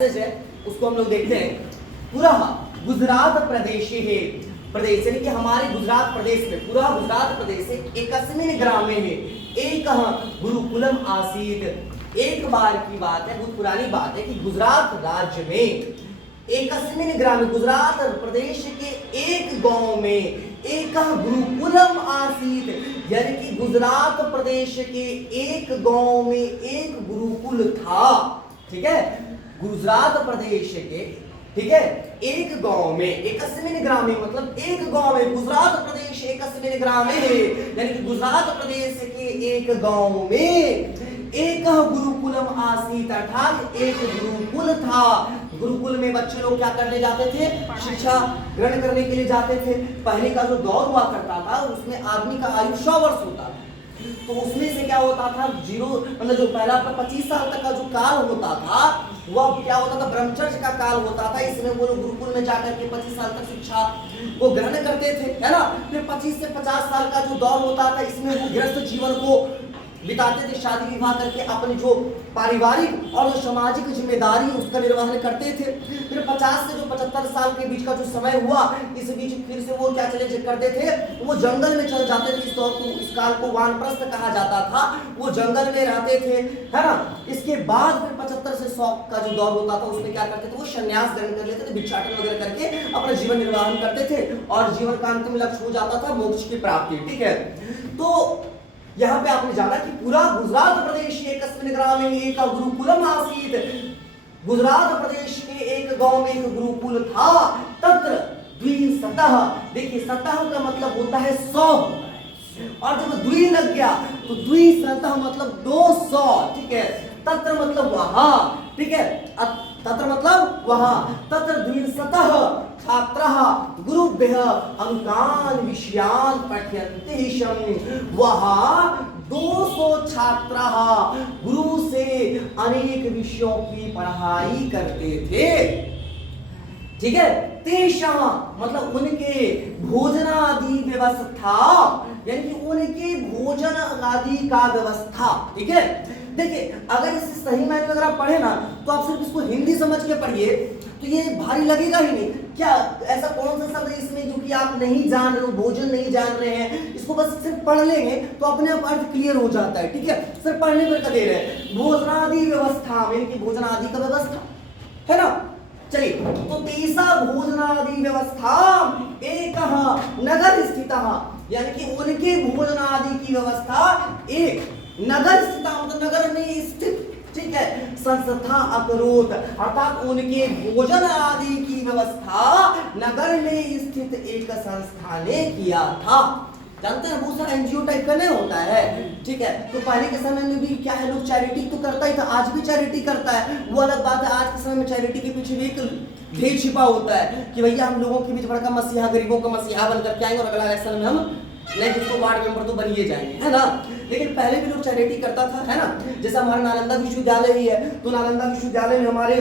है उसको हम लोग देखते हैं। पूरा गुजरात प्रदेश है, प्रदेश यानी कि हमारे गुजरात प्रदेश में, पूरा गुजरात प्रदेश है एकस्मिन् ग्रामे है एक गुरुकुलम आसीत। एक बार की बात है, बहुत पुरानी बात है कि गुजरात राज्य में एकस्मिन् ग्रामे, गुजरात प्रदेश के एक गांव में एक गुरुकुलम आसीत, यानी कि गुजरात प्रदेश के एक गांव में एक गुरुकुल था। ठीक है, गुजरात प्रदेश के, ठीक है, एक गांव में एकस्मिन् ग्रामे मतलब एक गांव में, गुजरात प्रदेश एकस्मिन् ग्रामे है यानी कि गुजरात प्रदेश के एक गांव में एक गुरुकुलम आसीत, अर्थात एक गुरुकुल था। गुरुकुल में बच्चे लोग क्या करने जाते थे? शिक्षा ग्रहण करने के लिए जाते थे। पहले का जो दौर हुआ करता था उसमें आदमी का आयु 100 वर्ष होता था, तो उसमें से क्या होता था, जीरो मतलब जो पहला 25 साल तक का जो काल होता था वह क्या होता था? ब्रह्मचर्य का काल होता था। इसमें वो लोग गुरुकुल में जाकर के 25 साल तक शिक्षा वो ग्रहण करते थे, है ना। फिर 25 से 50 साल का जो दौर होता था इसमें वो गृहस्थ जीवन को बिताते थे, शादी विवाह करके अपने जो पारिवारिक और जो सामाजिक जिम्मेदारी उसका निर्वहन करते थे। फिर 50 से जो 75 साल के बीच का जो समय हुआ, इस बीच फिर से वो क्या चले करते थे, वो जंगल में चल जाते थे। इस दौर को, इस काल को वानप्रस्थ कहा जाता था। वो जंगल में रहते थे, है ना। इसके बाद फिर 75 से 100 का जो दौर होता था उसमें क्या करते थे, वो संन्यास ग्रहण कर लेते थे, भिक्षाटन वगैरह करके अपना जीवन निर्वाहन करते थे और जीवन का अंतिम लक्ष्य हो जाता था मोक्ष की प्राप्ति। ठीक है, तो यहाँ पे आपने जाना कि पूरा गुजरात प्रदेश एकस्मिन् ग्रामे एक गुरुकुलम आसीत, गुजरात प्रदेश के एक गांव में एक गुरुकुल था। तत्र द्विशतः, देखिए सतह का मतलब होता है 100 होता है, और जब द्वि लग गया तो द्विशतः मतलब 200। ठीक है, तत्र मतलब वहां, ठीक है, तत्र मतलब वहां, तत्र द्विशतः छात्रः गुरुभ्यः अंकान् विषयान् पठयन्ति स्म। वहां 200 छात्र गुरु से अनेक विषयों की पढ़ाई करते थे। ठीक है, तेषां मतलब उनके भोजनादि व्यवस्था, यानी कि उनके भोजन आदि का व्यवस्था। ठीक है, देखिए अगर इसे सही मायने में अगर आप पढ़े ना तो आप सिर्फ इसको हिंदी समझ के पढ़िए तो ये भारी लगेगा ही नहीं। क्या ऐसा कौन सा शब्द है इसमें जो कि आप नहीं जान रहे हो, भोजन नहीं जान रहे हैं, इसको बस सिर्फ पढ़ लेंगे तो अपने आप अर्थ क्लियर हो जाता है। ठीक है, सिर्फ पढ़ने पर का दे रहे हैं। भोजनादि व्यवस्था में कि भोजन आदि का व्यवस्था, है ना। चलिए, तो तेसा भोजनादि व्यवस्था एक नगर स्थित, यानी कि उनके भोजन आदि की व्यवस्था एक नगर स्थित मतलब नगर में स्थित, ठीक है, संस्था अकरोत, अर्थात उनके भोजन आदि की व्यवस्था नगर में स्थित एक संस्था ने किया था। जानते हैं बहुत सारा एनजीओ टाइप का नहीं होता है। ठीक है, तो पहले के समय में भी क्या है, लोग चैरिटी तो करता ही था, आज भी चैरिटी करता है, वो अलग बात है। आज के समय में चैरिटी के पीछे भी एक ध्येय छिपा होता है कि भैया हम लोगों के बीच बड़ा मसीहा, गरीबों का मसीहा बनकर के आएंगे और अगला इलेक्शन में हम नेक्स्ट तो वार्ड मेंबर तो बनिए जाएंगे, है ना। लेकिन पहले भी लोग चैरिटी करता था, है ना। जैसा हमारा नालंदा विश्वविद्यालय ही है, तो नालंदा विश्वविद्यालय में हमारे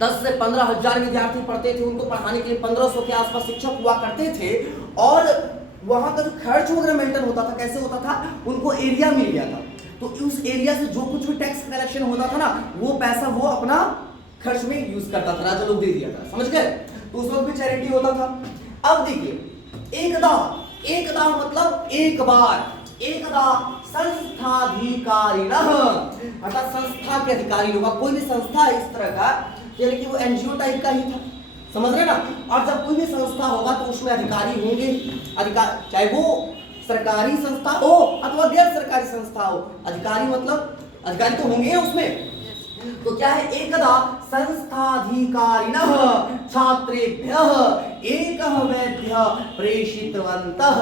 10 से 15 हजार विद्यार्थी पढ़ते थे। उनको पढ़ाने के लिए 1500 के आसपास शिक्षक हुआ करते थे, और वहां का जो खर्च वगैरह मेंटेन होता था, कैसे होता था, उनको एरिया मिल गया था, तो उस एरिया से जो कुछ भी टैक्स कलेक्शन होता था ना, वो पैसा वो अपना खर्च में यूज करता था, राजा लोग दे दिया था, समझ गए। तो उस वक्त भी चैरिटी होता था। अब देखिए एकदा मतलब एक बार, एकदा संस्थाधिकारिणः, अर्थात संस्था के अधिकारी लोग, कोई भी संस्था इस तरह का, यानी कि वो एनजीओ टाइप का ही था, समझ रहे ना। और जब कोई भी संस्था होगा तो उसमें अधिकारी होंगे, अधिकार चाहे वो सरकारी संस्था हो अथवा गैर सरकारी संस्था हो, अधिकारी मतलब अधिकारी तो होंगे उसमें। तो क्या है, एकदा संस्थाधिकारिणः छात्रेभ्यः एकः वैद्यः प्रेषितवन्तः,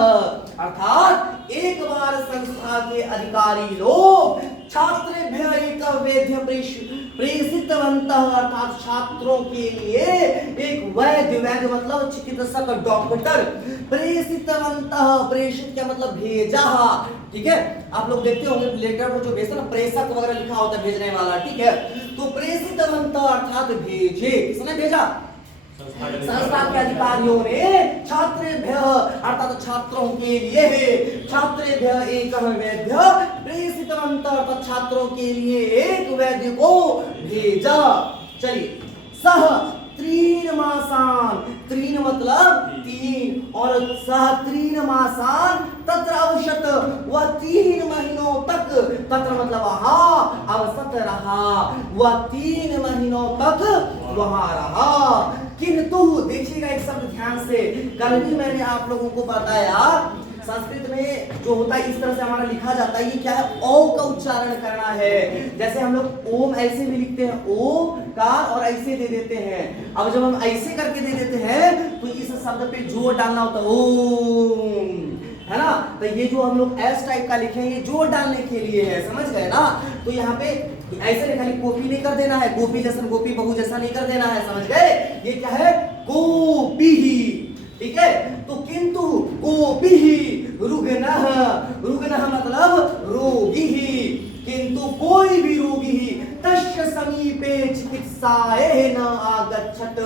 अर्थात एक बार संस्था के अधिकारी लोग छात्रेभ्यः एकः वैद्यः प्रेषितवन्तः, अर्थात छात्रों के लिए एक वैद्य मतलब चिकित्सक, डॉक्टर, प्रेषितवन्तः, प्रेषित क्या मतलब भेजा। ठीक है, आप लोग देखते होंगे लेटर पर जो भेजते ना, प्रेषक वगैरह लिखा होता है भेजने वाला। ठीक है, तो प्रेषितवन्तः अर्थात भेजे, किसने भेजा? संस्था के अधिकारियों ने छात्रेभ्यः अर्थात छात्रों के लिए, छात्रेभ्यः एकः वैद्यः प्रेषितवन्तः अर्थात छात्रों के लिए एक वैद्य को भेजा। चलिए, सह त्रीन मासान, त्रीन मतलब तीन, और सह त्रीन मासान तत्र अवशत, वह 3 महीनों तक, तत्र मतलब वहां, अवसत रहा, वह 3 महीनों तक वहां रहा। किंतु देखिएगा एक शब्द ध्यान से, कल भी मैंने आप लोगों को बताया संस्कृत में जो होता है इस तरह से हमारा लिखा जाता है, ये क्या है, ओ का उच्चारण करना है। जैसे हम लोग ओम ऐसे भी लिखते हैं, ओ का, और ऐसे दे देते हैं। अब जब हम ऐसे करके दे देते हैं तो इस शब्द पे जोर डालना होता है, ओम, है ना। तो ये जो हम लोग एस टाइप का लिखे हैं, ये जोर डालने के लिए है, समझ गए ना। तो यहाँ पे ऐसे खाली कॉपी नहीं कर देना है, गोपी जैसा गोपी बहू जैसा नहीं कर देना है, समझ गए। ये क्या है, गोपी, ठीक है। तो किंतु गोपी रुग्नः, रुग्नः मतलब रोगी ही, किंतु कोई भी रोगी ही तस्य समीपे चिकित्साये न आगच्छत,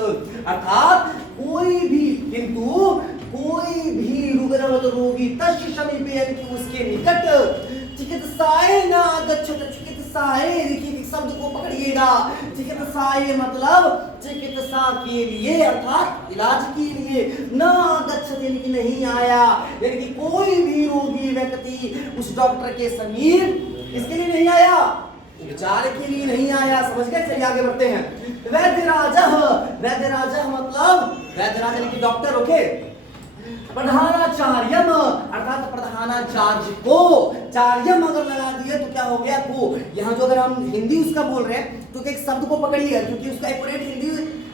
अर्थात कोई भी, किंतु कोई भी रुग्न मतलब रोगी, तस्य समीपे यानी कि उसके निकट, चिकित्साये न आगच्छत, चिकित्साये देखिए शब्द को पकड़िएगा, चिकित्साये मतलब चिकित्सा के लिए, अर्थात इलाज के लिए, न आगच्छत यानी कि नहीं आया, यानी कि कोई भी रोगी व्यक्ति उस डॉक्टर के समीप इसके लिए नहीं आया, उपचार के लिए नहीं आया, समझ गए। चलिए आगे बढ़ते हैं। वैद्यराजः, वैद्यराजः मतलब वैद्यराज यानी कि डॉक्टर, ओके। प्रधानाचार्यम अर्थात प्रधानाचार्य को, चार्यम अगर लगा दिए तो क्या हो गया, को। यहाँ जो अगर हम हिंदी उसका बोल रहे हैं तो एक शब्द को पकड़िएगा, क्योंकि उसका एक्यूरेट हिंदी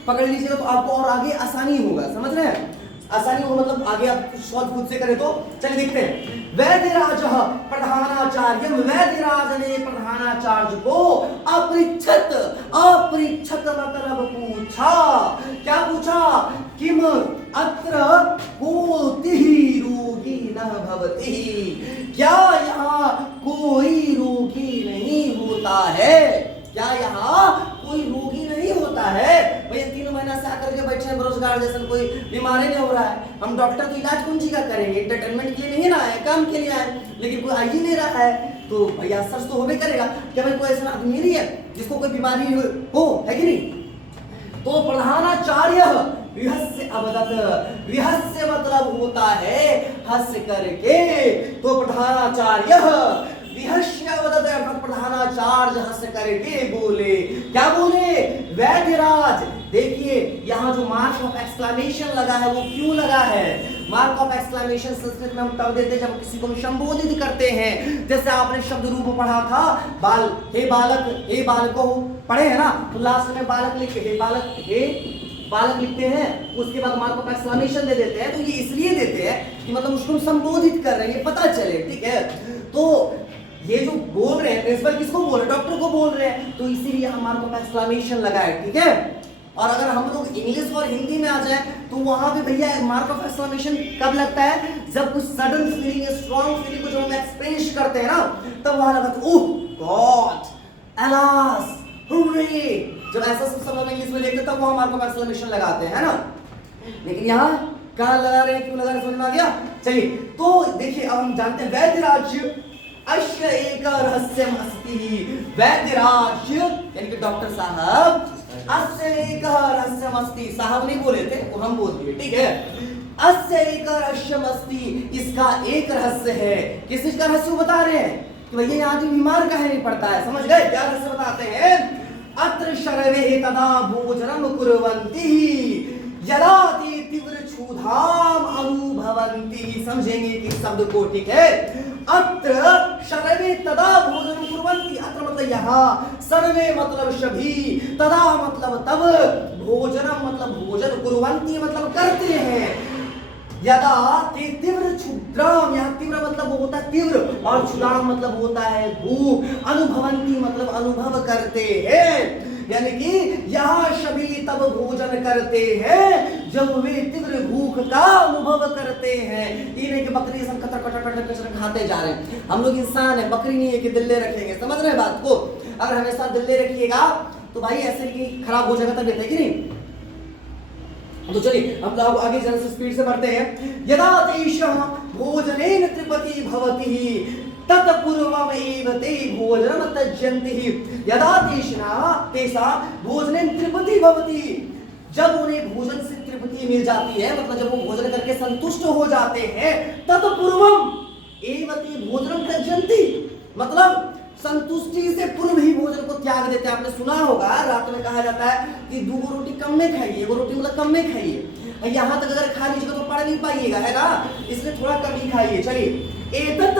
पकड़ लीजिएगा तो आपको और आगे आसानी होगा, समझ रहे हैं। आसानी हो मतलब आगे आप सॉल्व खुद से करें तो। चलिए देखते हैं। वैद्यराजः प्रधानाचार्यम, वैद्यराज ने प्रधानाचार्य को अपृच्छत, अपृच्छत मतलब पूछा, क्या पूछा, किम अत्र कोटिः रोगी न भवति, क्या यहाँ कोई रोगी नहीं होता है, क्या यहाँ कोई रोगी नहीं होता है। भैया 3 महीना से आकर के बैठे हैं बेरोजगार जैसा, कोई बीमारी नहीं हो रहा है। हम डॉक्टर तो इलाज कौन सी का करेंगे, एंटरटेनमेंट के लिए नहीं ना आए, काम के लिए आए, लेकिन कोई आ ही नहीं रहा है, तो भैया सच तो होबे करेगा क्या भाई, कोई ऐसा आदमी नहीं है जिसको कोई बीमारी हो, है कि नहीं। तो प्रधानाचार्य विहस्य अवदत, विहस्य मतलब होता है हंस करके, तो प्रधानाचार्य विहस्य अवदत अर्थात प्रधानाचार्य हंस करके बोले, क्या बोले, वैद्यराज। देखिए यहाँ जो मार्क ऑफ एक्सक्लेमेशन लगा है वो क्यों लगा है, मार्क ऑफ एक्सक्लेमेशन संस्कृत में हम तब देते हैं जब किसी को हम संबोधित करते हैं। जैसे आपने शब्द रूप पढ़ा था, बाल, हे बालक, हे बालको पढ़े हैं ना, तो लास्ट में बालक लिखे, हे बालक, हे बालक लिखते हैं, उसके बाद मार्क ऑफ एक्सक्लेमेशन दे देते हैं। तो ये इसलिए देते हैं कि मतलब उसको संबोधित कर रहे हैं, ये पता चले, ठीक है। तो ये जो बोल रहे हैं प्रिंसिपल किसको बोल रहे हैं, डॉक्टर को बोल रहे हैं, तो इसीलिए हम मार्क ऑफ एक्सक्लेमेशन लगाए, ठीक है। और अगर हम लोग इंग्लिश और हिंदी में आ जाए तो वहां पे भैया मार्क ऑफ एक्सक्लेमेशन कब लगता है, जब कुछ सडन फीलिंग, स्ट्रॉन्ग फीलिंग को जब हम एक्सप्रेस करते हैं ना, तब वहां लगता है ओह गॉड, अलास, हुर्रे, जब ऐसा सब हम इंग्लिश में देखते तब वहां मार्क ऑफ एक्सक्लेमेशन लगाते हैं, है ना। लेकिन यहाँ कहाँ लगा रहे हैं, क्यों लगा रहे हैं, समझ में आ गया। चलिए तो देखिए अब हम जानते हैं वैद्यराज अश्य एक रहस्यम अस्ति, वैद्यराज यानी कि डॉक्टर साहब, अस्य एक रहस्यम अस्ति, साहब नहीं बोले थे वो हम बोल दिए, ठीक है। अस्य एक रहस्यम अस्ति, इसका एक रहस्य है। किस चीज का रहस्य बता रहे हैं कि भैया ये आदमी बीमार काहे नहीं पड़ता है, समझ गए। क्या रहस्य बताते हैं, अत्र शर्वे तदा भोजनम कुर्वन्ति यदा ते तीव्र क्षुधाम अनुभवन्ति, समझेंगे कि शब्द को, ठीक है। अत्र सर्वे तदा भोजन कुर्वन्ति, अत्र मतलब यहाँ, सर्वे मतलब सभी, तदा मतलब तब, भोजनम मतलब भोजन, कुर्वन्ति मतलब करते हैं, यदा ते तीव्र क्षुद्राम, यहाँ तीव्र मतलब होता है तीव्र, और क्षुधाम मतलब होता है भूख, अनुभवन्ति मतलब अनुभव करते हैं, यानी कि यहाँ सभी तब भोजन करते हैं जब वे तीव्र भूख का अनुभव करते हैं। ये नहीं कि बकरी सब कतर कटर कटर कटर खाते जा रहे हैं, हम लोग इंसान है, बकरी नहीं है कि दिल्ली रखेंगे, समझ रहे हैं बात को। अगर हमेशा दिल्ली रखिएगा तो भाई ऐसे कि खराब हो जाएगा तबियत, है कि नहीं। तो चलिए हम लोग आगे जरा से स्पीड से बढ़ते हैं। यदा तेषां भोजनेन तृप्ति भवति, तत्पूर्वम एव ते भोजनम त्यजन्ति यदा तेषां भोजनेन तृप्ति भवति। जब उन्हें भोजन से तृप्ति मिल जाती है, मतलब जब वो भोजन करके संतुष्ट हो जाते हैं, तत्पूर्वम एव ते भोजनम त्यजन्ति, मतलब संतुष्टि से पूर्व ही भोजन को त्याग देते हैं। आपने सुना होगा रात में कहा जाता है कि 2 रोटी कम में खाइए, 1 रोटी मतलब कम में खाइए। यहाँ तक अगर खा लीजिएगा तो पढ़ नहीं पाइएगा, है ना, इसलिए थोड़ा कम ही खाइए। चलिए, एतत्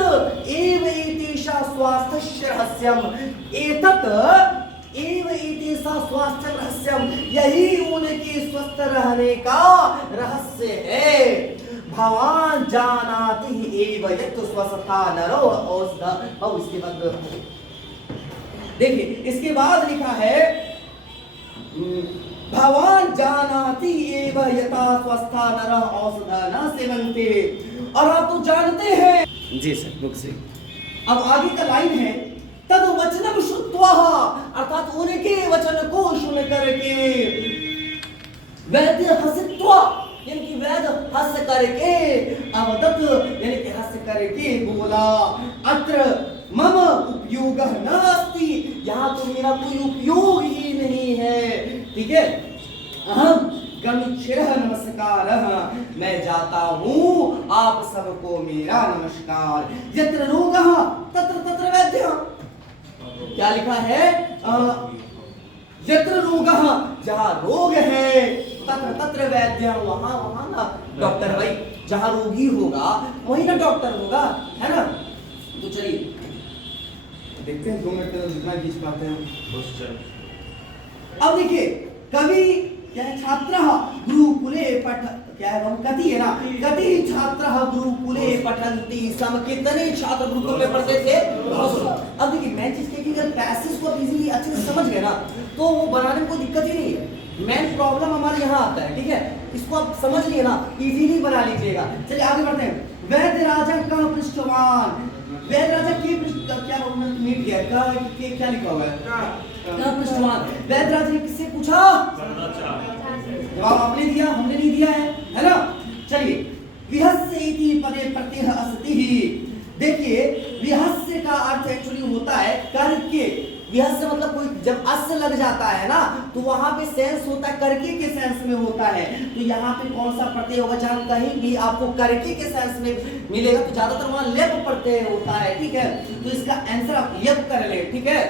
एव एतेषा स्वास्थ्य रहस्यम, एतत् एव एतेषा स्वास्थ्य रहस्यम, यही उनके स्वस्थ रहने का रहस्य है। भवान जानाति एव यत् स्वस्था नरो औषध। और इसके बाद देखिए, इसके बाद लिखा है भवान जानाति एव यथा स्वस्था नरः औषध न सेवन्ते। और आप तो जानते हैं, जी सर, बुक से अब आगे का लाइन है, तद वचनम श्रुत्वा, अर्थात उनके वचन को सुन करके, वैद्य हसित्वा, यानी कि वैद्य हंस करके, अवदत् यानी कि हंस करके बोला, अत्र मम उपयोग न अस्ति, यहाँ तो मेरा कोई उपयोग ही नहीं है। ठीक है, अहम गमिष्यः नमस्कारः, मैं जाता हूँ, आप सबको मेरा नमस्कार। यत्र रोगः तत्र तत्र वैद्यः, क्या लिखा है, यत्र रोगः, जहाँ रोग है, तत्र तत्र वैद्यः, वहाँ वहाँ ना डॉक्टर। भाई जहाँ रोगी होगा वही ना डॉक्टर होगा, है ना। तो चलिए देखते हैं 2 मिनट में जितना खींच पाते हैं। अब देखिए, कवि क्या है, छात्रः गुरुकुले क्या है, कति है ना, कति छात्रः गुरुकुले पठन्ति सम, कितने छात्र गुरुकुल में पढ़ते थे। अब देखिए, मैं चीज की अगर पैसेज को इजीली अच्छे से समझ गए ना तो वो बनाने में कोई दिक्कत ही नहीं है। मेन प्रॉब्लम हमारे यहाँ आता है, ठीक है, इसको आप समझ लिए ना, इजीली बना लीजिएगा। चलिए आगे बढ़ते हैं। वैद्य राजा का पृष्ठवान, वैद्य राजा की क्या मीट गया, क्या लिखा हुआ है, क्या पृष्ठवान, वैद्य राजा ने किससे पूछा, जवाब आपने दिया, हमने नहीं दिया है ना। चलिए, विहस्य इति पदे प्रत्यय अस्ति, देखिए विहस्य का अर्थ एक्चुअली होता है करके। विहस्य मतलब कोई जब अस्य लग जाता है ना तो वहां पे सेंस होता है करके के सेंस में होता है। तो यहाँ पे कौन सा प्रत्यय होगा, जहाँ कहीं भी आपको करके के सेंस में मिलेगा तो ज्यादातर वहां लेप प्रत्यय होता है। ठीक है, तो इसका आंसर आप लेप कर ले। ठीक है,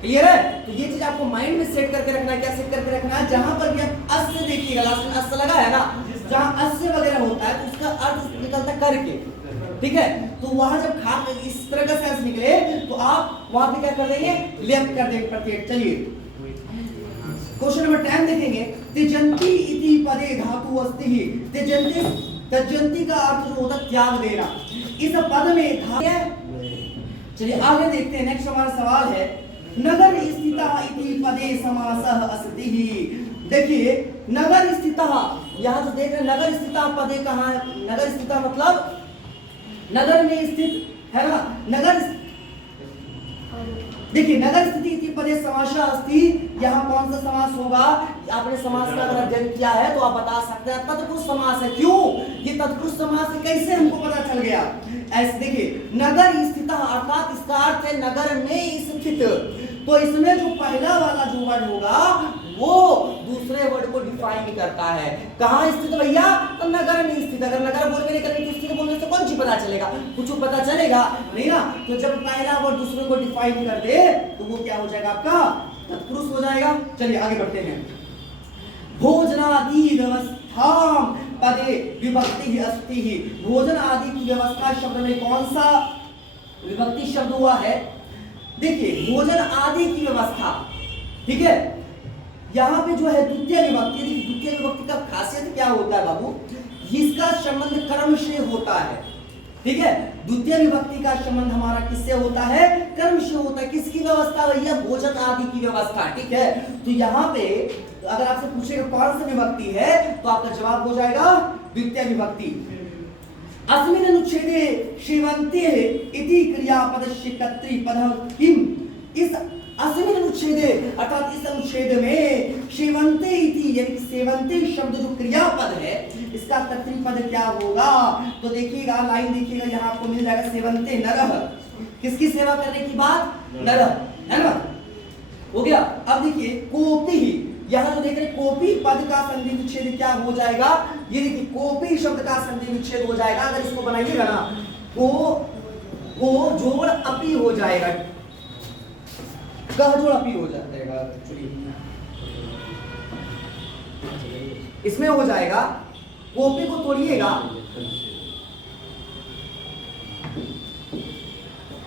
क्लियर है। तो ये चीज आपको माइंड में सेट करके रखना है। क्या सेट करके रखना है, जहां पर भी आप अस्य देखिएगा, लास्ट में अस्य लगा है ना, जहां अस्य वगैरह होता है तो उसका अर्थ निकलता करके। ठीक है, तो वहां जब खा इस तरह का सेंस निकले तो आप वहां पे क्या कर देंगे, लेप कर देंगे प्रत्यय। चलिए क्वेश्चन नंबर 10 देखेंगे। त्यजन्ति इति पदे धातु अस्ति, त्यजन्ति, त्यजन्ति का अर्थ जो होता है त्याग देना, इस पद में धातु है। चलिए आगे देखते हैं, नेक्स्ट हमारा सवाल है, नगर स्थितः इति पदे समासः अस्ति। देखिए नगर स्थितः, यहाँ तो देख रहे हैं नगर स्थितः पदे कहाँ है, नगर स्थितः मतलब नगर में स्थित है ना। नगर देखिए, नगर स्थिति इति पदे समासः अस्ति, यहाँ कौन सा समास होगा, आपने समास का अगर अध्ययन किया है तो आप बता सकते हैं तत्पुरुष समास है। क्यों ये तत्पुरुष समास है, कैसे हमको पता चल गया, ऐसे देखिए, नगर स्थितः अर्थात इसका अर्थ है नगर में स्थित। तो इसमें जो पहला वाला जो वर्ड होगा वो दूसरे वर्ड को डिफाइन करता है। कहाँ स्थित भैया, तो नगर में स्थित। अगर नगर बोल के नहीं करेंगे तो स्थित बोलने से कौन सी पता चलेगा, कुछ पता चलेगा नहीं ना। तो जब पहला वर्ड दूसरे को डिफाइन कर दे तो वो क्या हो जाएगा, आपका तत्पुरुष हो जाएगा। चलिए आगे बढ़ते हैं। भोजनादि व्यवस्था पदे विभक्ति अस्ति, भोजन आदि की व्यवस्था शब्द में कौन सा विभक्ति शब्द हुआ है। देखिए भोजन आदि की व्यवस्था, ठीक है, यहाँ पे जो है द्वितीय विभक्ति। द्वितीय विभक्ति का खासियत क्या होता है बाबू, इसका संबंध कर्म से होता है। ठीक है, द्वितीय विभक्ति का संबंध हमारा किससे होता है, कर्म से होता है। किसकी व्यवस्था भैया, भोजन आदि की व्यवस्था। ठीक है, तो यहाँ पे अगर आपसे पूछेगा कौन सी विभक्ति है तो आपका जवाब हो जाएगा द्वितीय विभक्ति। अस्मिन् अनुच्छेदे सेवन्ते इति क्रियापदस्य कर्तृपदः किम, इस अस्मिन् अनुच्छेदे अर्थात इस अनुच्छेद में सेवन्ते इति यानी कि सेवन्ते शब्द जो क्रियापद है इसका कर्तृपद क्या होगा। तो देखिएगा लाइन देखिएगा, यहाँ आपको मिल जाएगा सेवन्ते नरः, किसकी सेवा करने की बात? नर, है ना? हो गया। अब देखिए कोपी ही, यहां जो देख रहे कोपी पद का संधि विच्छेद क्या हो जाएगा? ये देखिए कोपी शब्द का संधि विच्छेद हो जाएगा। अगर इसको बनाइएगा ना को जोड़ अपी हो जाएगा, कह जोड़ अपी हो जाएगा। इसमें हो जाएगा, कोपी को तोड़िएगा,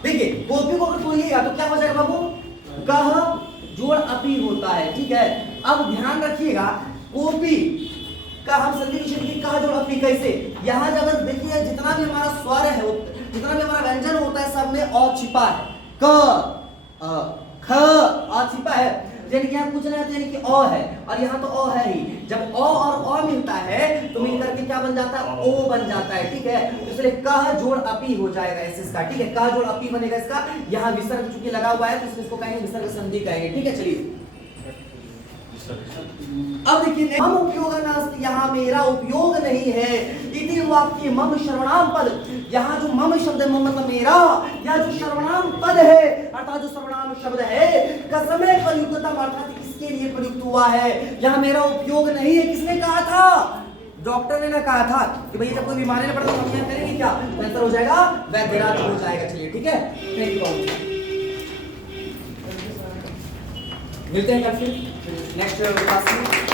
देखिए कोपी को अगर तोड़िएगा तो क्या हो जाएगा बाबू? कह जोड़ अपी होता है, ठीक है। अब ध्यान रखिएगा कोपी का हम संधि विच्छेद की कह जोड़ अपी कैसे? यहां अगर देखिए जितना भी हमारा स्वर है, जितना भी हमारा व्यंजन होता है, सब में अ छिपा है। क ख अ छिपा है, यानी कि यहाँ कुछ नहीं है, यानी कि अ है, और यहाँ तो अ है ही। जब अ और अ मिलता है तो मिलकर के क्या बन जाता है? ओ बन जाता है, ठीक है। तो इसलिए कह जोड़ अपी हो जाएगा इसका, ठीक है। कह जोड़ अपी बनेगा इसका। यहाँ विसर्ग चूंकि लगा हुआ है तो इसको कहेंगे विसर्ग संधि कहेंगे, ठीक है। चलिए अब देखिए मम उपयोग नास्ति, यहाँ मेरा उपयोग नहीं है। इति वाक्य मम सर्वनाम पद, यहाँ जो मम शब्द है, मम मतलब मेरा, यह जो सर्वनाम पद है अर्थात जो सर्वनाम शब्द है कसमे प्रयुक्तम अर्थात किसके लिए प्रयुक्त हुआ है? यहाँ मेरा उपयोग नहीं है। किसने कहा था? डॉक्टर ने ना कहा था कि भैया जब कोई बीमारी ना पड़े तो हम यहाँ करेंगे क्या? बेहतर हो जाएगा, वैद्यराज हो जाएगा। चलिए ठीक है, थैंक यू। मिलते हैं कल फिर नेक्स्ट क्लास में।